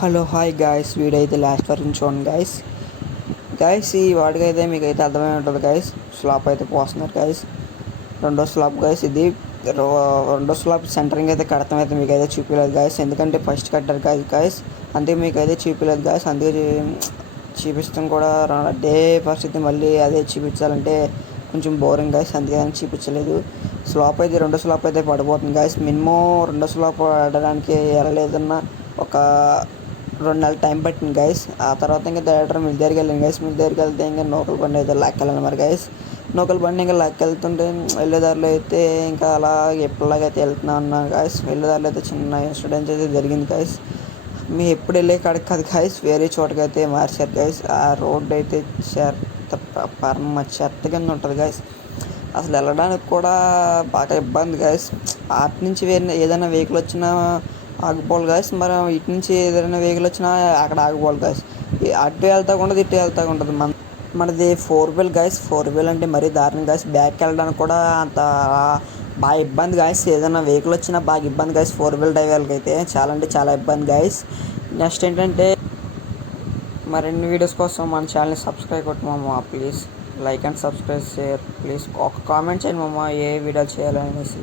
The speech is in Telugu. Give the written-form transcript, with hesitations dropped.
హలో హాయ్ గాయస్, వీడియో అయితే లాస్ట్ వరకు చూడండి గాయస్. ఈ వాడికి అయితే మీకు అయితే అర్థమై ఉంటుంది గాయస్. స్లాప్ అయితే పోస్తున్నారు గాయస్. రెండో స్లాప్ గాయస్. ఇది రెండో స్లాప్ సెంటరింగ్ అయితే కడతాం అయితే మీకు అయితే చూపించలేదు గాయస్, ఎందుకంటే ఫస్ట్ కట్టారు గాయస్. అందుకే మీకు అయితే చూపించలేదు గాయస్. అందుకే చూపిస్తాం కూడా డే పరిస్థితి మళ్ళీ అదే చూపించాలంటే కొంచెం బోరింగ్ గాయస్, అందుకే చూపించలేదు. స్లాప్ అయితే రెండో స్లాప్ అయితే పడిపోతుంది గాయస్. మినిమం రెండో స్లాప్ ఆడడానికి వెళ్ళలేదన్నా ఒక 2 నెలలు టైం పట్టింది గైస్. ఆ తర్వాత ఇంకా డైరెక్టర్ మిల్ దగ్గరికి వెళ్ళాను గైస్. మిల్ దగ్గరికి వెళ్తే ఇంకా నూకల బండి అయితే లాక్కెళ్ళాను మరి గైస్. నూకల బండి ఇంకా లాక్కెళ్తుంటే వెళ్ళేదారిలో అయితే ఇంకా అలా ఎప్పటిలాగైతే వెళ్తున్నా ఉన్నా గైస్. వెళ్ళేదారిలో అయితే చిన్న ఇన్సిడెంట్ అయితే జరిగింది గైస్. మేము ఎప్పుడు వెళ్ళే కాడికి కాదు గైస్, వేరే చోటకి అయితే మార్చారు గైస్. ఆ రోడ్డు అయితే చెత్త కింద ఉంటుంది గైస్. అసలు వెళ్ళడానికి కూడా బాగా ఇబ్బంది గైస్. అటు నుంచి ఏదైనా వెహికల్ వచ్చినా ఆగిపోవాలి గాయస్. మరి ఇటు నుంచి ఏదైనా వెహికల్ వచ్చినా అక్కడ ఆగిపోవాలి గాయస్. అటు వెళ్తా ఉండదు, ఇటు వెళ్తా ఉంటుంది. మనది 4 వీల్ గాయస్. 4 వీల్ అంటే మరీ దారుణం గాయస్. బ్యాక్ వెళ్ళడానికి కూడా అంత బాగా ఇబ్బంది గాయస్. ఏదైనా వెహికల్ వచ్చినా బాగా ఇబ్బంది గాయస్. 4 వీల్ డ్రైవర్కి అయితే చాలా అంటే చాలా ఇబ్బంది గాయస్. నెక్స్ట్ ఏంటంటే మరిన్ని వీడియోస్ కోసం మన ఛానల్ని సబ్స్క్రైబ్ కొట్టమమ్మా please. Like and subscribe share please. ఒక కామెంట్ చేయండి మమ్మ ఏ వీడియోలు చేయాలనేసి.